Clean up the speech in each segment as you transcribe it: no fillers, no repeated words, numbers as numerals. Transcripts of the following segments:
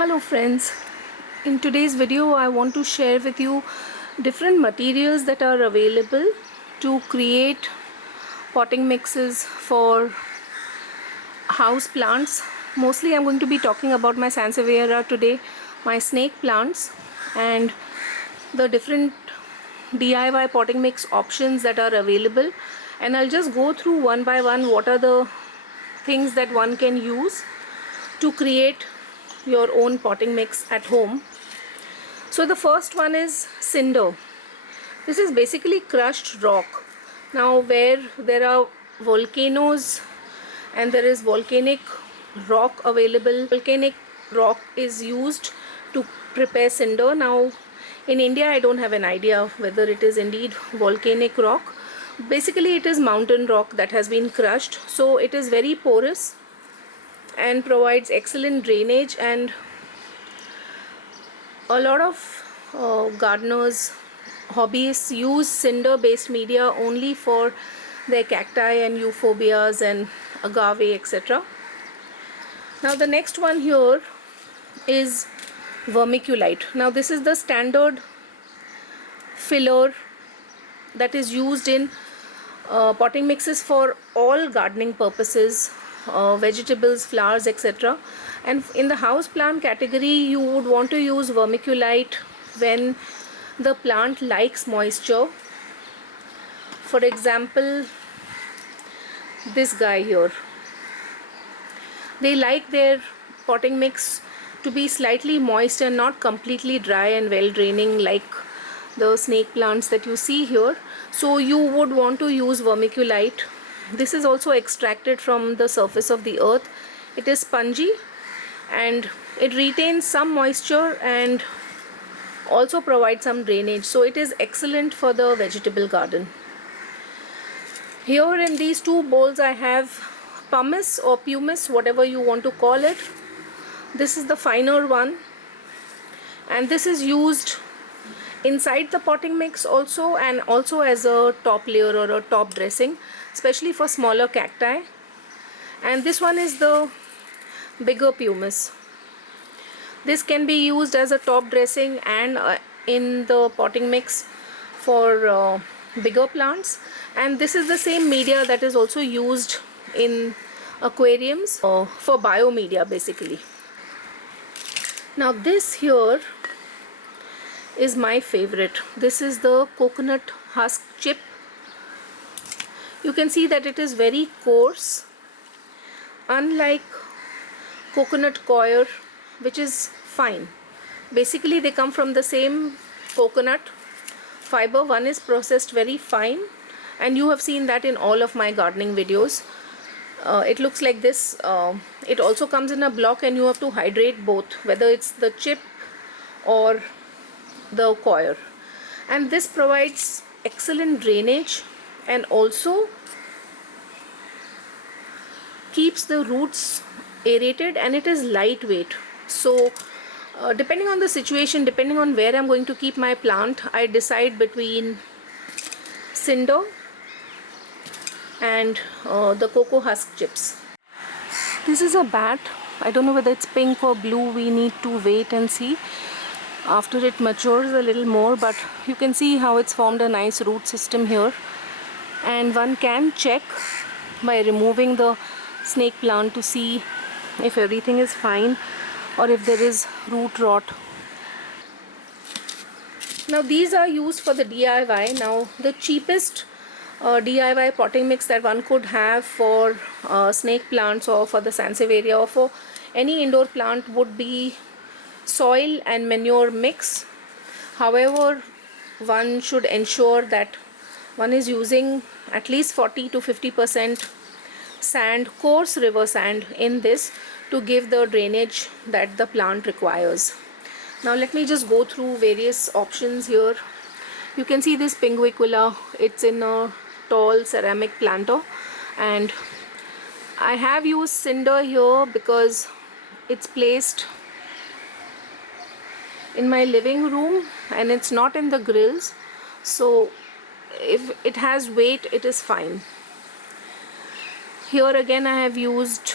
Hello friends, in today's video I want to share with you different materials that are available to create potting mixes for house plants. Mostly I'm going to be talking about my Sansevieria today, my snake plants, and the different DIY potting mix options that are available, and I'll just go through one by one what are the things that one can use to create your own potting mix at home. So the first one is cinder. This is basically crushed rock. Now where there are volcanoes and there is volcanic rock available, volcanic rock is used to prepare cinder. Now in India I don't have an idea whether it is indeed volcanic rock. Basically it is mountain rock that has been crushed, so it is very porous and provides excellent drainage, and a lot of gardeners, hobbyists use cinder based media only for their cacti and euphorbias and agave, etc. Now the next one here is vermiculite. Now this is the standard filler that is used in potting mixes for all gardening purposes, vegetables, flowers, etc. And in the house plant category you would want to use vermiculite when the plant likes moisture. For example, this guy here, they like their potting mix to be slightly moist and not completely dry and well draining like the snake plants that you see here. So you would want to use vermiculite. This is also extracted from the surface of the earth. It is spongy and it retains some moisture and also provides some drainage, so it is excellent for the vegetable garden. Here in these two bowls I have pumice or pumice, whatever you want to call it. This is the finer one, and this is used inside the potting mix also, and also as a top layer or a top dressing, especially for smaller cacti. And this one is the bigger pumice. This can be used as a top dressing and in the potting mix for bigger plants. And this is the same media that is also used in aquariums for biomedia basically. Now this here is my favorite. This is the coconut husk chip. You can see that it is very coarse, unlike coconut coir, which is fine. Basically they come from the same coconut fiber. One is processed very fine, and you have seen that in all of my gardening videos. It looks like this. It also comes in a block, and you have to hydrate both, whether it's the chip or the coir. And this provides excellent drainage and also keeps the roots aerated, and it is lightweight. So depending on the situation, depending on where I'm going to keep my plant, I decide between cinder and the cocoa husk chips. This is a bat. I don't know whether it's pink or blue. We need to wait and see after it matures a little more, but you can see how it's formed a nice root system here. And one can check by removing the snake plant to see if everything is fine or if there is root rot. Now these are used for the DIY. Now the cheapest DIY potting mix that one could have for snake plants or for the Sansevieria or for any indoor plant would be soil and manure mix. However, one should ensure that one is using at least 40 to 50% sand, coarse river sand in this to give the drainage that the plant requires. Now let me just go through various options here. You can see this Pinguicula. It's in a tall ceramic planter, and I have used cinder here because it's placed in my living room and it's not in the grills, so if it has weight it is fine. Here again I have used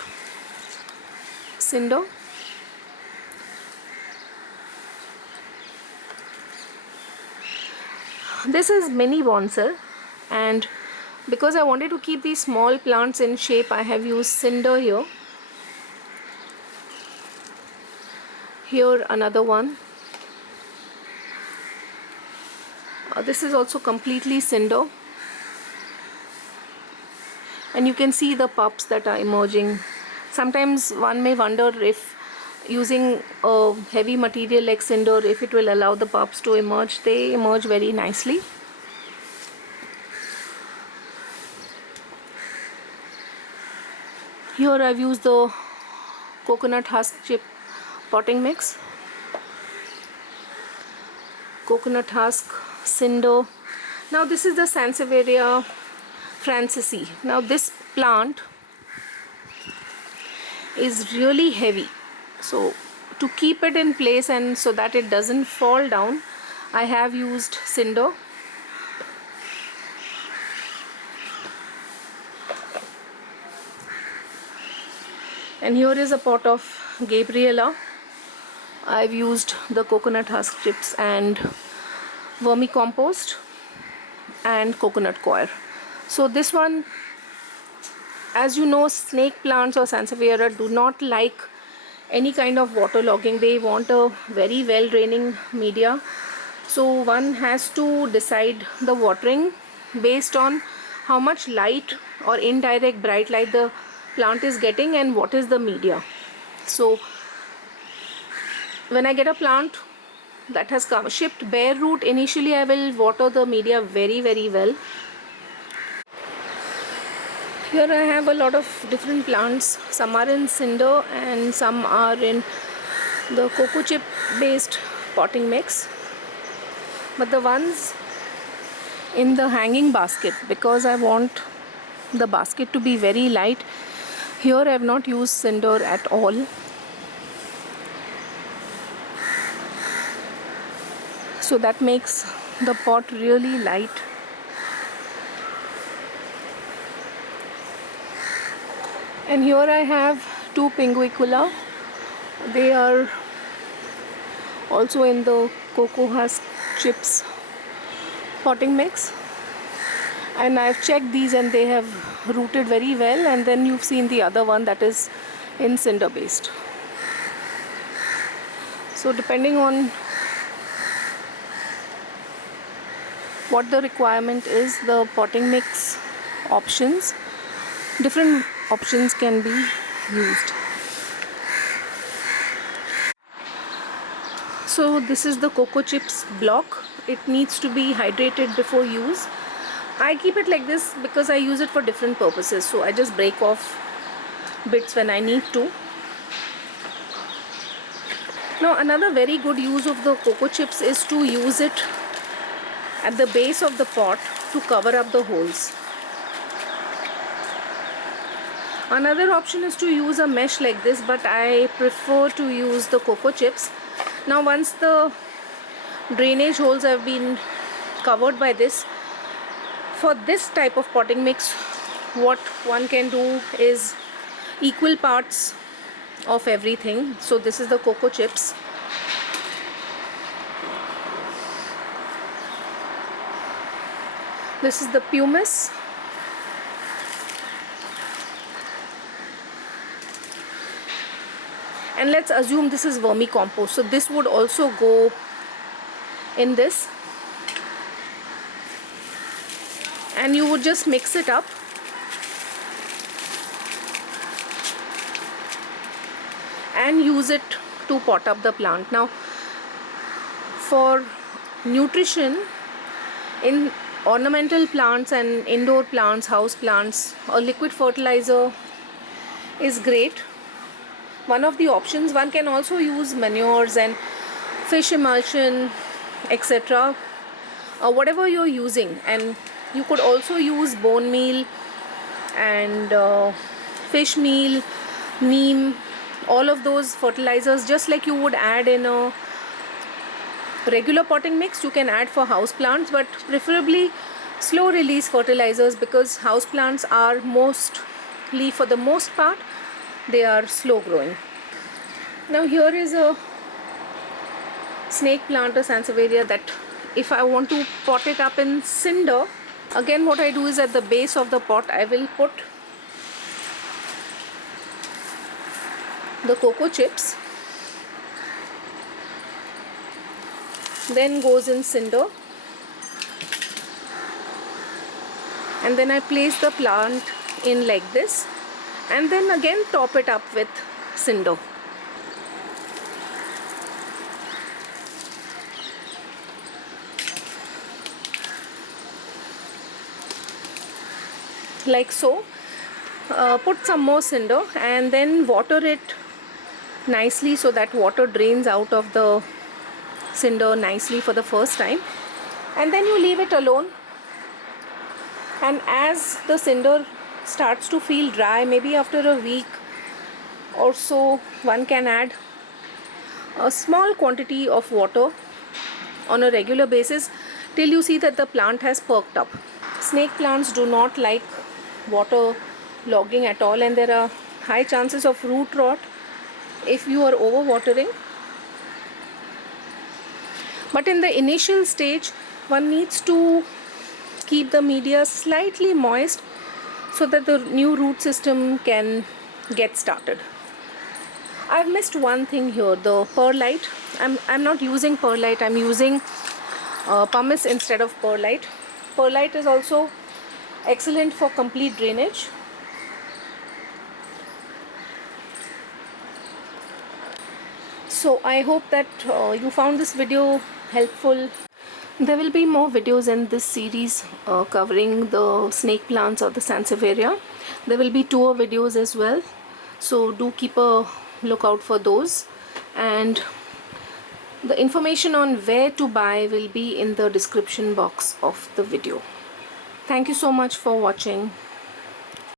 cinder. This is mini Bonsai, and because I wanted to keep these small plants in shape, I have used cinder here. Here another one. This is also completely cinder, and you can see the pups that are emerging. Sometimes one may wonder if using a heavy material like cinder, if it will allow the pups to emerge. They emerge very nicely. Here I've used the coconut husk chip potting mix. Coconut husk, cinder. Now this is the Sansevieria francesi. Now this plant is really heavy, so to keep it in place and so that it doesn't fall down, I have used cinder. And here is a pot of Gabriella. I've used the coconut husk chips and vermicompost and coconut coir. So this one, as you know, snake plants or Sansevieria do not like any kind of waterlogging. They want a very well draining media. So one has to decide the watering based on how much light or indirect bright light the plant is getting and what is the media. So when I get a plant that has come shipped bare root, initially I will water the media very well. Here I have a lot of different plants. Some are in cinder and some are in the cocoa chip based potting mix. But the ones in the hanging basket, because I want the basket to be very light, here I have not used cinder at all. So that makes the pot really light. And here I have two Pinguicula. They are also in the cocoa husk chips potting mix, and I've checked these and they have rooted very well. And then you've seen the other one that is in cinder based. So depending on what the requirement is, the potting mix options, different options can be used. So this is the cocoa chips block. It needs to be hydrated before use. I keep it like this because I use it for different purposes, so I just break off bits when I need to. Now another very good use of the cocoa chips is to use it at the base of the pot to cover up the holes. Another option is to use a mesh like this, but I prefer to use the cocoa chips. Now once the drainage holes have been covered by this, for this type of potting mix, what one can do is equal parts of everything. So this is the cocoa chips. This is the pumice. And let's assume this is vermicompost. So this would also go in this. And you would just mix it up. And use it to pot up the plant. Now, for nutrition in ornamental plants and indoor plants, house plants, a liquid fertilizer is great. One of the options. One can also use manures and fish emulsion, etc. Whatever you're using, and you could also use bone meal and fish meal, neem, all of those fertilizers, just like you would add in a regular potting mix. You can add for house plants, but preferably slow release fertilizers, because house plants are mostly, for the most part, they are slow growing. Now here is a snake plant, a Sansevieria, that if I want to pot it up in cinder, again what I do is at the base of the pot I will put the cocoa chips, then goes in cinder, and then I place the plant in like this, and then again top it up with cinder. Like so. Put some more cinder and then water it nicely so that water drains out of the cinder nicely for the first time, and then you leave it alone. And as the cinder starts to feel dry, maybe after a week or so, one can add a small quantity of water on a regular basis till you see that the plant has perked up. Snake plants do not like water logging at all, and there are high chances of root rot if you are over watering. But in the initial stage, one needs to keep the media slightly moist so that the new root system can get started. I've missed one thing here, the perlite. I'm not using perlite, I'm using pumice instead of perlite. Perlite is also excellent for complete drainage. So I hope that you found this video helpful. There will be more videos in this series covering the snake plants or the Sansevieria. There will be tour videos as well, so do keep a lookout for those, and the information on where to buy will be in the description box of the video. Thank you so much for watching.